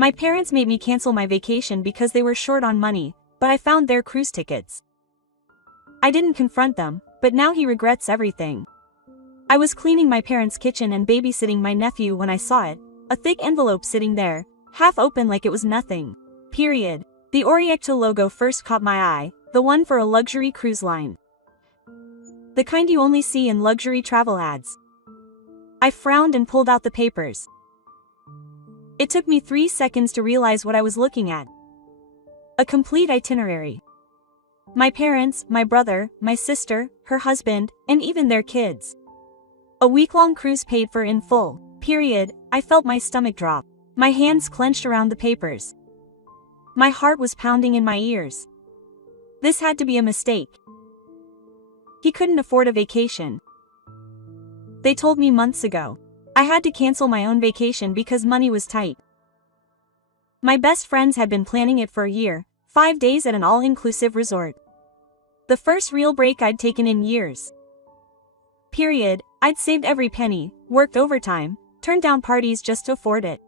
My parents made me cancel my vacation because they were short on money, but I found their cruise tickets. I didn't confront them, but now he regrets everything. I was cleaning my parents' kitchen and babysitting my nephew when I saw it, a thick envelope sitting there, half open like it was nothing. Period. The Oriental logo first caught my eye, the one for a luxury cruise line. The kind you only see in luxury travel ads. I frowned and pulled out the papers. It took me 3 seconds to realize what I was looking at. A complete itinerary. My parents, my brother, my sister, her husband, and even their kids. A week-long cruise paid for in full. Period. I felt my stomach drop. My hands clenched around the papers. My heart was pounding in my ears. This had to be a mistake. He couldn't afford a vacation. They told me months ago. I had to cancel my own vacation because money was tight. My best friends had been planning it for a year, 5 days at an all-inclusive resort. The first real break I'd taken in years. Period. I'd saved every penny, worked overtime, turned down parties just to afford it.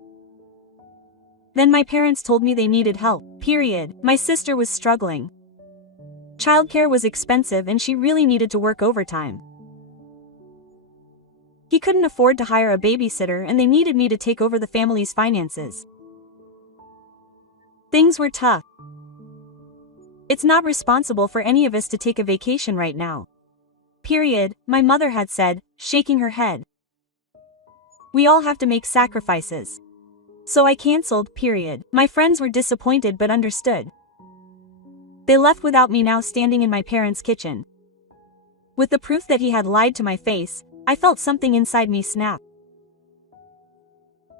Then my parents told me they needed help. Period. My sister was struggling. Childcare was expensive and she really needed to work overtime. He couldn't afford to hire a babysitter and they needed me to take over the family's finances. Things were tough. It's not responsible for any of us to take a vacation right now. Period, my mother had said, shaking her head. We all have to make sacrifices. So I canceled, period. My friends were disappointed but understood. They left without me now standing in my parents' kitchen. With the proof that he had lied to my face, I felt something inside me snap.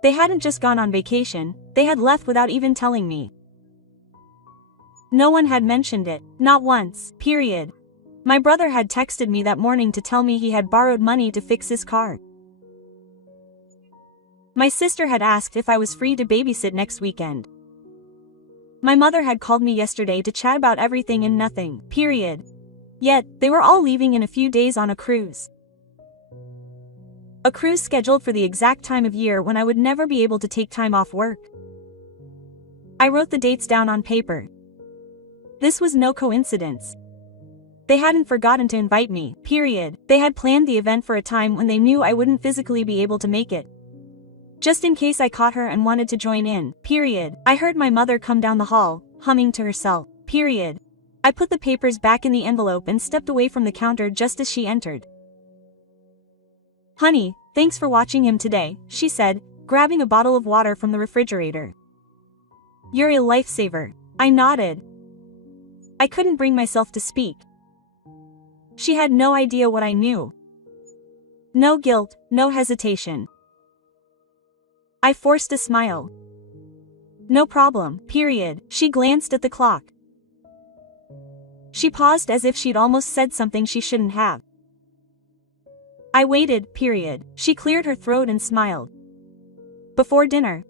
They hadn't just gone on vacation, they had left without even telling me. No one had mentioned it, not once, period. My brother had texted me that morning to tell me he had borrowed money to fix his car. My sister had asked if I was free to babysit next weekend. My mother had called me yesterday to chat about everything and nothing, period. Yet, they were all leaving in a few days on a cruise. A cruise scheduled for the exact time of year when I would never be able to take time off work. I wrote the dates down on paper. This was no coincidence. They hadn't forgotten to invite me, period. They had planned the event for a time when they knew I wouldn't physically be able to make it. Just in case I caught her and wanted to join in, period. I heard my mother come down the hall, humming to herself, period. I put the papers back in the envelope and stepped away from the counter just as she entered. Honey, thanks for watching him today, she said, grabbing a bottle of water from the refrigerator. You're a lifesaver. I nodded. I couldn't bring myself to speak. She had no idea what I knew. No guilt, no hesitation. I forced a smile. No problem, period. She glanced at the clock. She paused as if she'd almost said something she shouldn't have. I waited, period. She cleared her throat and smiled. Before dinner.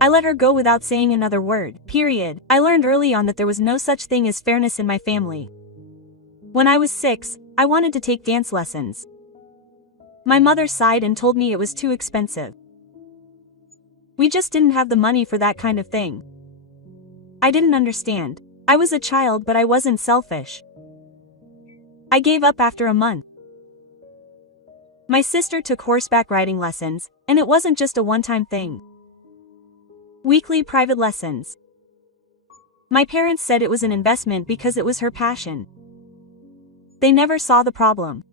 I let her go without saying another word, period. I learned early on that there was no such thing as fairness in my family. When I was 6, I wanted to take dance lessons. My mother sighed and told me it was too expensive. We just didn't have the money for that kind of thing. I didn't understand. I was a child but I wasn't selfish. I gave up after a month. My sister took horseback riding lessons, and it wasn't just a one-time thing. Weekly private lessons. My parents said it was an investment because it was her passion. They never saw the problem.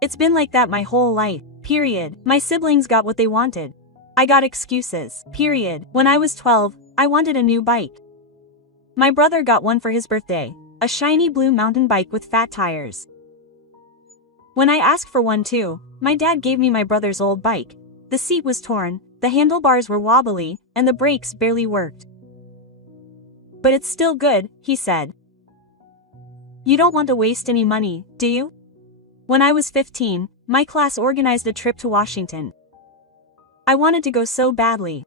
It's been like that my whole life, period. My siblings got what they wanted. I got excuses, period. When I was 12, I wanted a new bike. My brother got one for his birthday, a shiny blue mountain bike with fat tires. When I asked for one too, my dad gave me my brother's old bike. The seat was torn, the handlebars were wobbly, and the brakes barely worked. But it's still good, he said. You don't want to waste any money, do you? When I was 15, my class organized a trip to Washington. I wanted to go so badly.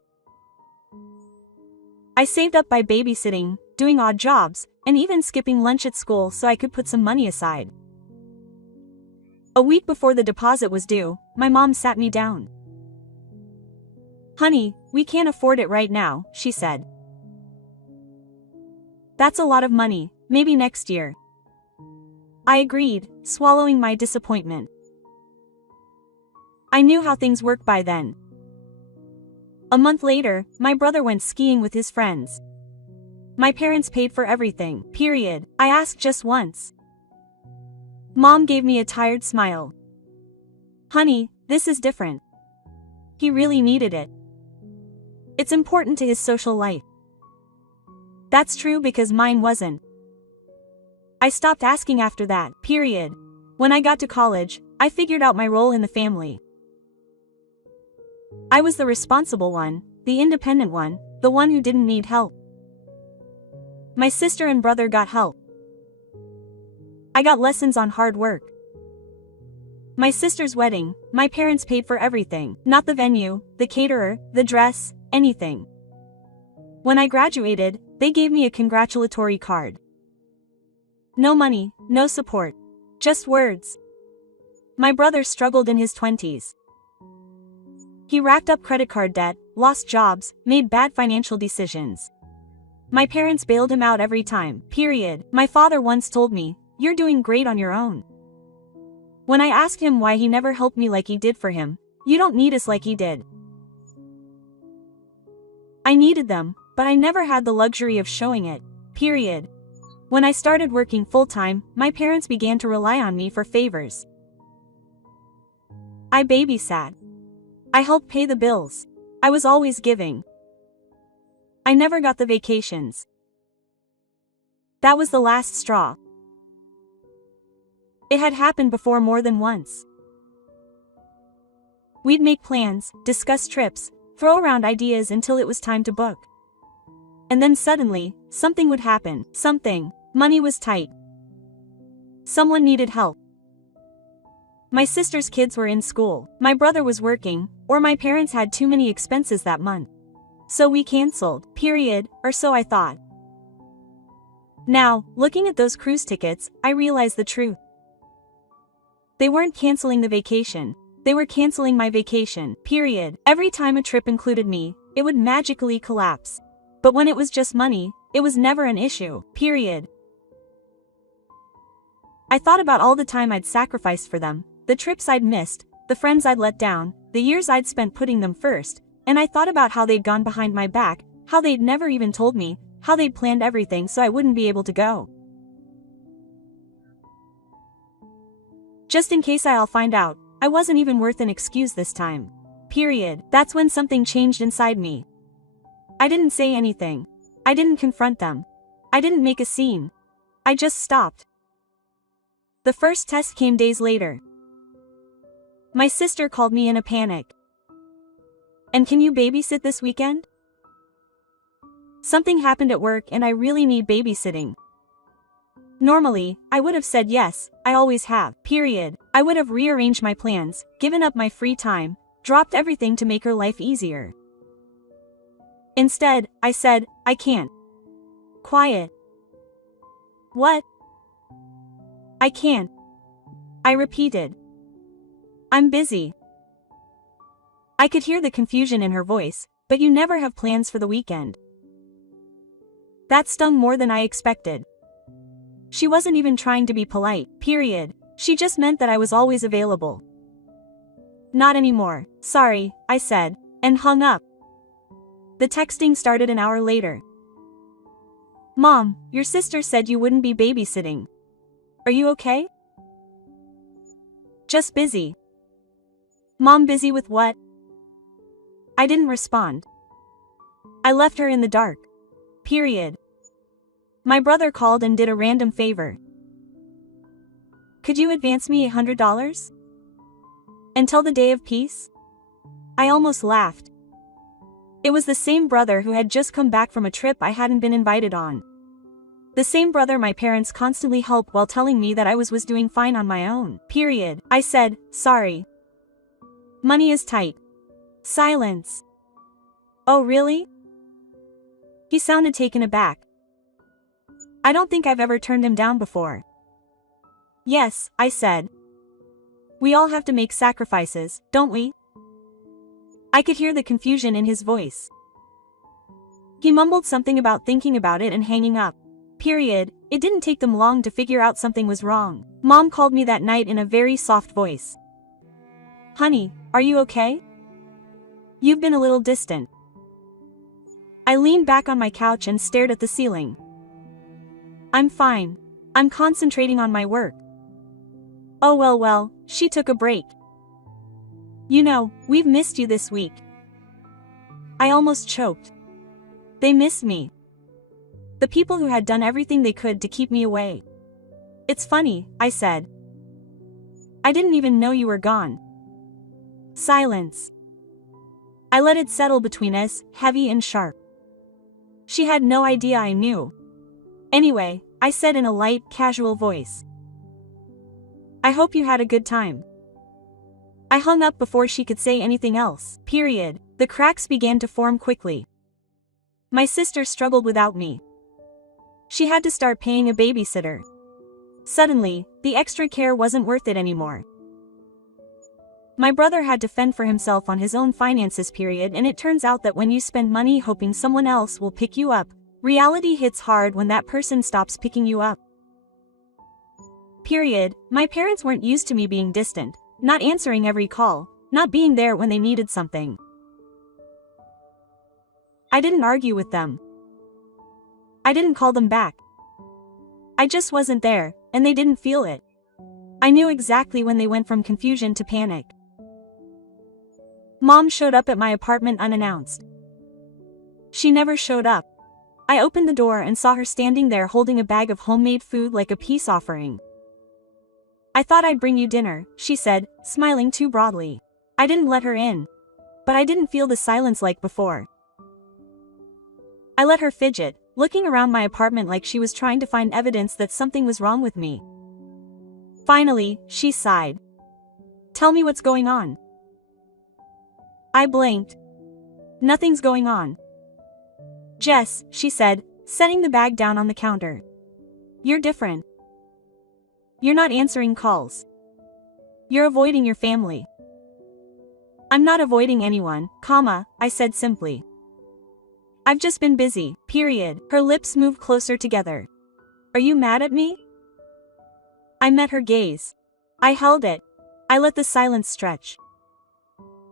I saved up by babysitting, doing odd jobs, and even skipping lunch at school so I could put some money aside. A week before the deposit was due, my mom sat me down. Honey, we can't afford it right now, she said. That's a lot of money, maybe next year. I agreed, swallowing my disappointment. I knew how things worked by then. A month later, my brother went skiing with his friends. My parents paid for everything, period. I asked just once. Mom gave me a tired smile. Honey, this is different. He really needed it. It's important to his social life. That's true because mine wasn't. I stopped asking after that, period. When I got to college, I figured out my role in the family. I was the responsible one, the independent one, the one who didn't need help. My sister and brother got help. I got lessons on hard work. My sister's wedding, my parents paid for everything, not the venue, the caterer, the dress, anything. When I graduated, they gave me a congratulatory card. No money, no support. Just words. My brother struggled in his 20s. He racked up credit card debt, lost jobs, made bad financial decisions. My parents bailed him out every time, period. My father once told me, "You're doing great on your own." When I asked him why he never helped me like he did for him, "You don't need us like he did." I needed them, but I never had the luxury of showing it, period. When I started working full-time, my parents began to rely on me for favors. I babysat. I helped pay the bills. I was always giving. I never got the vacations. That was the last straw. It had happened before more than once. We'd make plans, discuss trips, throw around ideas until it was time to book. And then suddenly, something would happen, something. Money was tight. Someone needed help. My sister's kids were in school, my brother was working, or my parents had too many expenses that month. So we canceled, period, or so I thought. Now, looking at those cruise tickets, I realize the truth. They weren't canceling the vacation, they were canceling my vacation, period. Every time a trip included me, it would magically collapse. But when it was just money, it was never an issue, period. I thought about all the time I'd sacrificed for them, the trips I'd missed, the friends I'd let down, the years I'd spent putting them first, and I thought about how they'd gone behind my back, how they'd never even told me, how they'd planned everything so I wouldn't be able to go. Just in case I'll find out, I wasn't even worth an excuse this time. Period. That's when something changed inside me. I didn't say anything. I didn't confront them. I didn't make a scene. I just stopped. The first test came days later. My sister called me in a panic. "And can you babysit this weekend? Something happened at work and I really need babysitting." Normally, I would have said yes, I always have, period. I would have rearranged my plans, given up my free time, dropped everything to make her life easier. Instead, I said, "I can't." Quiet. "What?" "I can't." I repeated. "I'm busy." I could hear the confusion in her voice, "But you never have plans for the weekend." That stung more than I expected. She wasn't even trying to be polite, period. She just meant that I was always available. "Not anymore, sorry," I said, and hung up. The texting started an hour later. "Mom, your sister said you wouldn't be babysitting. Are you okay?" "Just busy." "Mom, busy with what?" I didn't respond. I left her in the dark. Period. My brother called and did a random favor. "Could you advance me $100? Until the day of peace?" I almost laughed. It was the same brother who had just come back from a trip I hadn't been invited on. The same brother my parents constantly helped while telling me that I was doing fine on my own, period. I said, "Sorry. Money is tight." Silence. "Oh really?" He sounded taken aback. I don't think I've ever turned him down before. "Yes," I said. "We all have to make sacrifices, don't we?" I could hear the confusion in his voice. He mumbled something about thinking about it and hanging up. Period. It didn't take them long to figure out something was wrong. Mom called me that night in a very soft voice. Honey, are you okay? You've been a little distant. I leaned back on my couch and stared at the ceiling. I'm fine. I'm concentrating on my work. Oh well, she took a break. You know, we've missed you this week. I almost choked. They missed me. The people who had done everything they could to keep me away. It's funny, I said. I didn't even know you were gone. Silence. I let it settle between us, heavy and sharp. She had no idea I knew. Anyway, I said in a light, casual voice. I hope you had a good time. I hung up before she could say anything else. Period. The cracks began to form quickly. My sister struggled without me. She had to start paying a babysitter. Suddenly, the extra care wasn't worth it anymore. My brother had to fend for himself on his own finances. Period. And it turns out that when you spend money hoping someone else will pick you up, reality hits hard when that person stops picking you up. Period. My parents weren't used to me being distant, not answering every call, not being there when they needed something. I didn't argue with them. I didn't call them back. I just wasn't there, and they didn't feel it. I knew exactly when they went from confusion to panic. Mom showed up at my apartment unannounced. She never showed up. I opened the door and saw her standing there holding a bag of homemade food like a peace offering. I thought I'd bring you dinner, she said, smiling too broadly. I didn't let her in. But I didn't feel the silence like before. I let her fidget, looking around my apartment like she was trying to find evidence that something was wrong with me. Finally, she sighed. Tell me what's going on. I blinked. Nothing's going on. Jess, she said, setting the bag down on the counter. You're different. You're not answering calls. You're avoiding your family. I'm not avoiding anyone, I said simply. I've just been busy, period. Her lips moved closer together. Are you mad at me? I met her gaze. I held it. I let the silence stretch.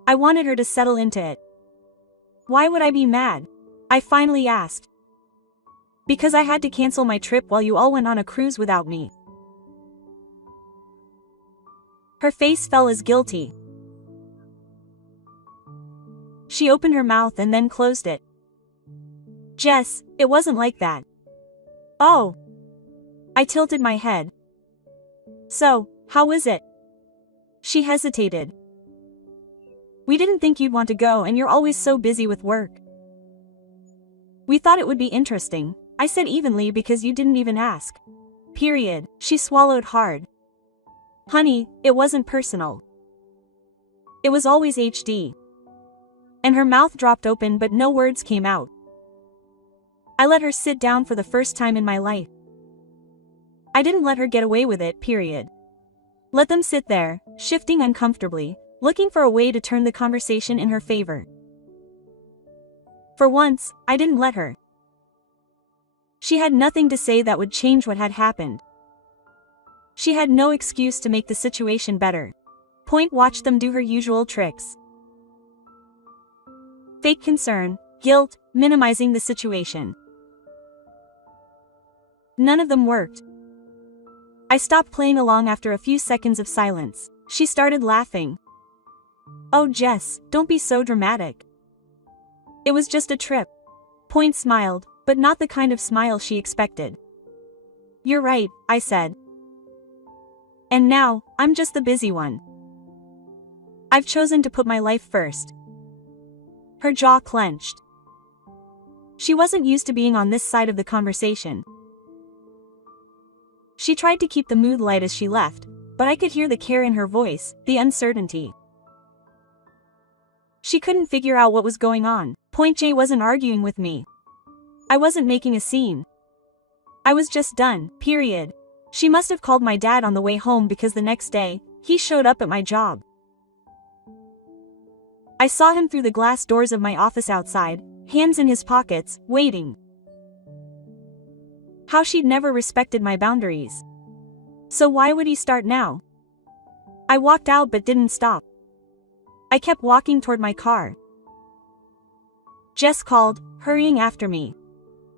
I wanted her to settle into it. Why would I be mad? I finally asked. Because I had to cancel my trip while you all went on a cruise without me. Her face fell as guilty. She opened her mouth and then closed it. Jess, it wasn't like that. Oh. I tilted my head. So, how is it? She hesitated. We didn't think you'd want to go and you're always so busy with work. We thought it would be interesting, I said evenly because you didn't even ask. Period. She swallowed hard. Honey, it wasn't personal. It was always HD. And her mouth dropped open but no words came out. I let her sit down for the first time in my life. I didn't let her get away with it, period. Let them sit there, shifting uncomfortably, looking for a way to turn the conversation in her favor. For once, I didn't let her. She had nothing to say that would change what had happened. She had no excuse to make the situation better. Point watched them do her usual tricks. Fake concern, guilt, minimizing the situation. None of them worked. I stopped playing along after a few seconds of silence. She started laughing. Oh Jess, don't be so dramatic. It was just a trip. Point smiled, but not the kind of smile she expected. You're right, I said. And now, I'm just the busy one. I've chosen to put my life first. Her jaw clenched. She wasn't used to being on this side of the conversation. She tried to keep the mood light as she left, but I could hear the care in her voice, the uncertainty. She couldn't figure out what was going on. Point J wasn't arguing with me. I wasn't making a scene. I was just done, period. She must have called my dad on the way home because the next day, he showed up at my job. I saw him through the glass doors of my office outside, hands in his pockets, waiting. How she'd never respected my boundaries. So why would he start now? I walked out but didn't stop. I kept walking toward my car. Jess called, hurrying after me.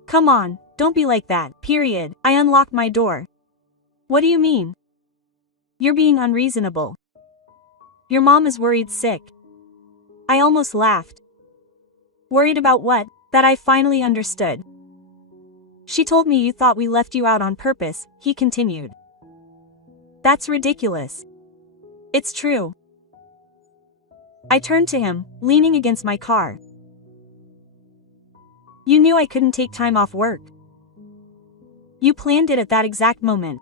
Come on, don't be like that, period. I unlocked my door. What do you mean? You're being unreasonable. Your mom is worried sick. I almost laughed. Worried about what? That I finally understood. She told me you thought we left you out on purpose, he continued. That's ridiculous. It's true. I turned to him, leaning against my car. You knew I couldn't take time off work. You planned it at that exact moment.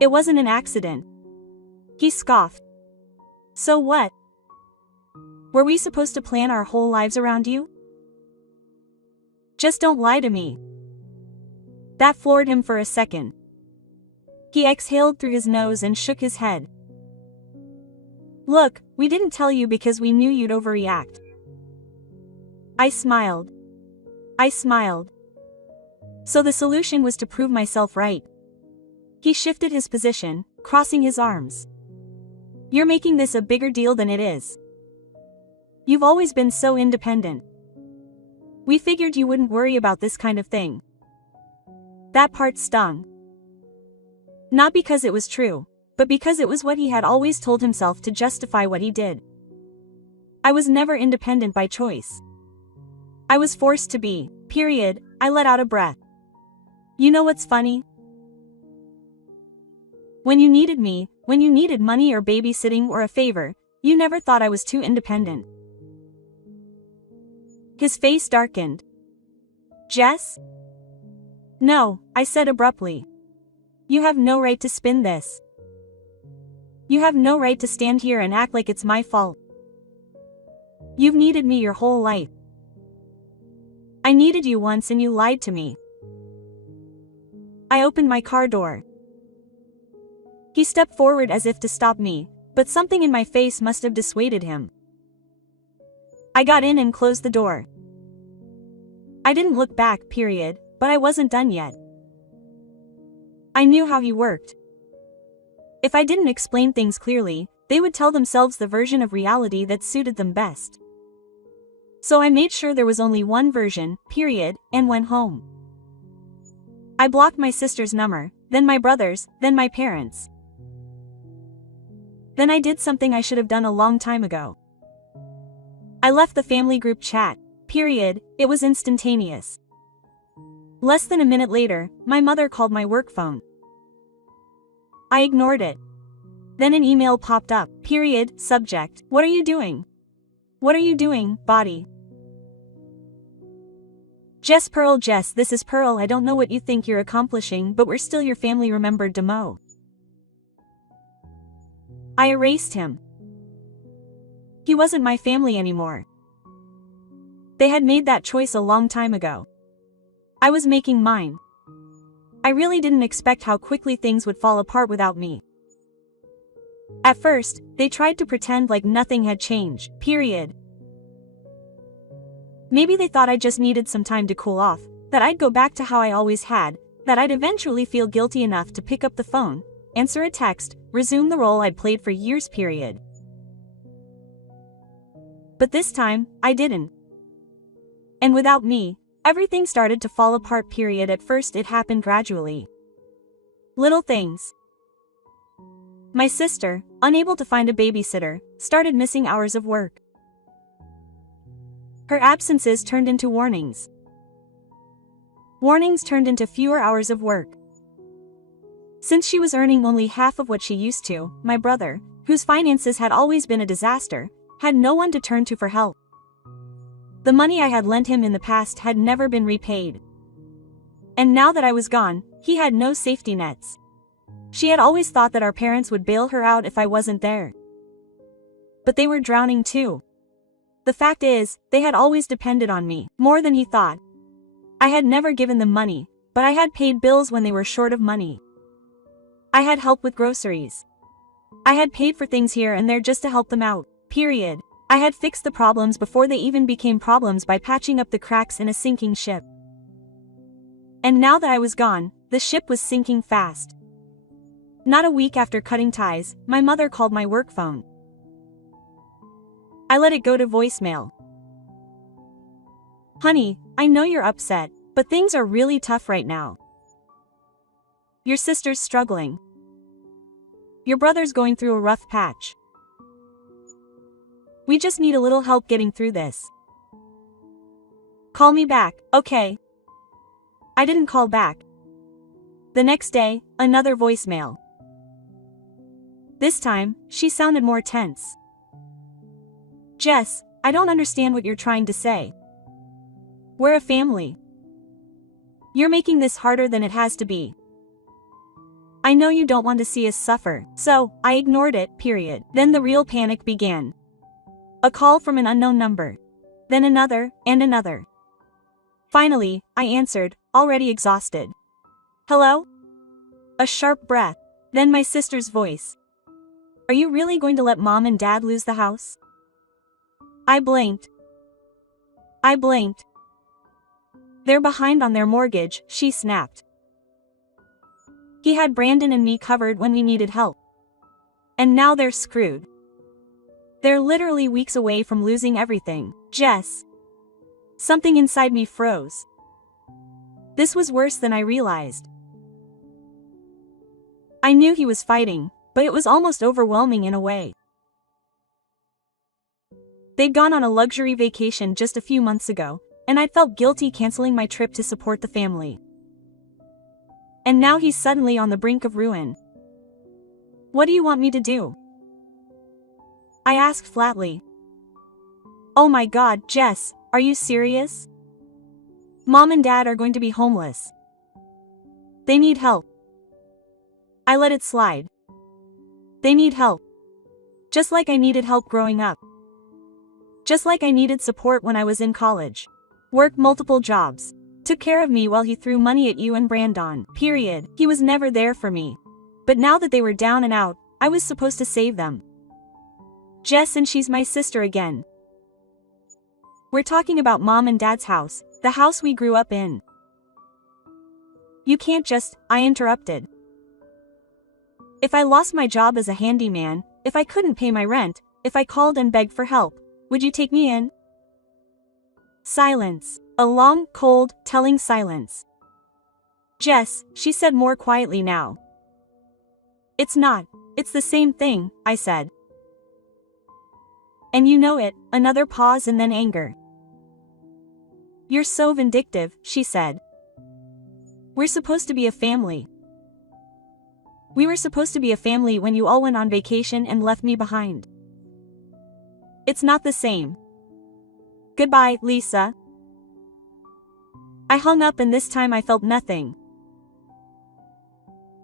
It wasn't an accident. He scoffed. So what? Were we supposed to plan our whole lives around you? Just don't lie to me. That floored him for a second. He exhaled through his nose and shook his head. Look, we didn't tell you because we knew you'd overreact. I smiled. So the solution was to prove myself right. He shifted his position, crossing his arms. You're making this a bigger deal than it is. You've always been so independent. We figured you wouldn't worry about this kind of thing. That part stung. Not because it was true, but because it was what he had always told himself to justify what he did. I was never independent by choice. I was forced to be, period. I let out a breath. You know what's funny? When you needed me, when you needed money or babysitting or a favor, you never thought I was too independent. His face darkened. Jess? No, I said abruptly. You have no right to spin this. You have no right to stand here and act like it's my fault. You've needed me your whole life. I needed you once and you lied to me. I opened my car door. He stepped forward as if to stop me, but something in my face must have dissuaded him. I got in and closed the door. I didn't look back, period, but I wasn't done yet. I knew how he worked. If I didn't explain things clearly, they would tell themselves the version of reality that suited them best. So I made sure there was only one version, period, and went home. I blocked my sister's number, then my brother's, then my parents'. Then I did something I should have done a long time ago. I left the family group chat, period. It was instantaneous. Less than a minute later, my mother called my work phone. I ignored it. Then an email popped up, period, subject, what are you doing? What are you doing, body? Jess, this is Pearl. I don't know what you think you're accomplishing, but we're still your family, remembered Demo. I erased him. He wasn't my family anymore. They had made that choice a long time ago. I was making mine. I really didn't expect how quickly things would fall apart without me. At first, they tried to pretend like nothing had changed, period. Maybe they thought I just needed some time to cool off, that I'd go back to how I always had, that I'd eventually feel guilty enough to pick up the phone, answer a text, resume the role I'd played for years, period. But this time, I didn't. And without me, everything started to fall apart, period. At first it happened gradually. Little things. My sister, unable to find a babysitter, started missing hours of work. Her absences turned into warnings. Warnings turned into fewer hours of work. Since she was earning only half of what she used to, my brother, whose finances had always been a disaster, had no one to turn to for help. The money I had lent him in the past had never been repaid. And now that I was gone, he had no safety nets. She had always thought that our parents would bail her out if I wasn't there. But they were drowning too. The fact is, they had always depended on me, more than he thought. I had never given them money, but I had paid bills when they were short of money. I had helped with groceries. I had paid for things here and there just to help them out, period. I had fixed the problems before they even became problems by patching up the cracks in a sinking ship. And now that I was gone, the ship was sinking fast. Not a week after cutting ties, my mother called my work phone. I let it go to voicemail. "Honey, I know you're upset, but things are really tough right now. Your sister's struggling. Your brother's going through a rough patch. We just need a little help getting through this. Call me back, okay?" I didn't call back. The next day, another voicemail. This time, she sounded more tense. "Jess, I don't understand what you're trying to say. We're a family. You're making this harder than it has to be. I know you don't want to see us suffer, so I ignored it, period." Then the real panic began. A call from an unknown number. Then another, and another. Finally, I answered, already exhausted. "Hello?" A sharp breath. Then my sister's voice. "Are you really going to let Mom and Dad lose the house?" I blinked. "They're behind on their mortgage," she snapped. "He had Brandon and me covered when we needed help. And now they're screwed. They're literally weeks away from losing everything." Jess. Something inside me froze. This was worse than I realized. I knew he was fighting, but it was almost overwhelming in a way. They'd gone on a luxury vacation just a few months ago, and I felt guilty canceling my trip to support the family. And now he's suddenly on the brink of ruin. "What do you want me to do?" I asked flatly. "Oh my God, Jess, are you serious? Mom and Dad are going to be homeless. They need help." I let it slide. They need help. Just like I needed help growing up. Just like I needed support when I was in college. Worked multiple jobs. Took care of me while he threw money at you and Brandon, period. He was never there for me. But now that they were down and out, I was supposed to save them. Jess, and she's my sister again. We're talking about Mom and Dad's house, the house we grew up in. You can't just, I interrupted. If I lost my job as a handyman, if I couldn't pay my rent, if I called and begged for help, would you take me in? Silence. A long, cold, telling silence. Jess, she said more quietly now. It's not. It's the same thing, I said. And you know it. Another pause and then anger. You're so vindictive, she said. We're supposed to be a family. We were supposed to be a family when you all went on vacation and left me behind. It's not the same. Goodbye, Lisa. I hung up, and this time I felt nothing.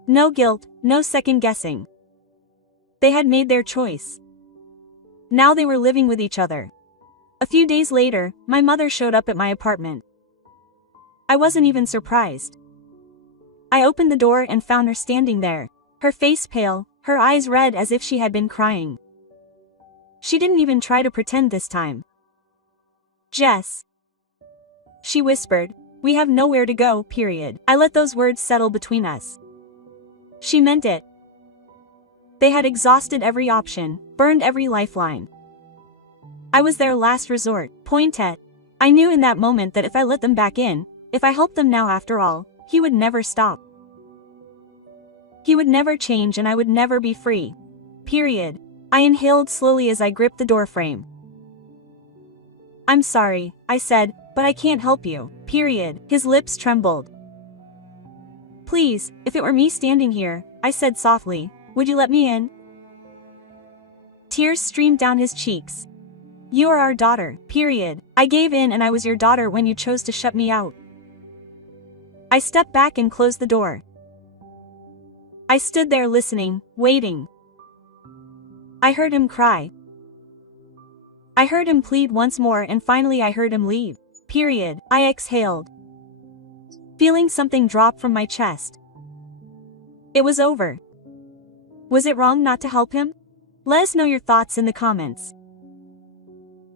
No guilt, no second guessing. They had made their choice. Now they were living with each other. A few days later, my mother showed up at my apartment. I wasn't even surprised. I opened the door and found her standing there, her face pale, her eyes red as if she had been crying. She didn't even try to pretend this time. Jess. She whispered, we have nowhere to go, period. I let those words settle between us. She meant it. They had exhausted every option, burned every lifeline. I was their last resort, Pointet. I knew in that moment that if I let them back in, if I helped them now after all, he would never stop. He would never change and I would never be free. Period. I inhaled slowly as I gripped the doorframe. I'm sorry, I said, but I can't help you. Period. His lips trembled. Please, if it were me standing here, I said softly, would you let me in? Tears streamed down his cheeks. You are our daughter, period. I gave in and I was your daughter when you chose to shut me out. I stepped back and closed the door. I stood there listening, waiting. I heard him cry. I heard him plead once more and finally I heard him leave. Period. I exhaled, feeling something drop from my chest. It was over. Was it wrong not to help him? Let us know your thoughts in the comments.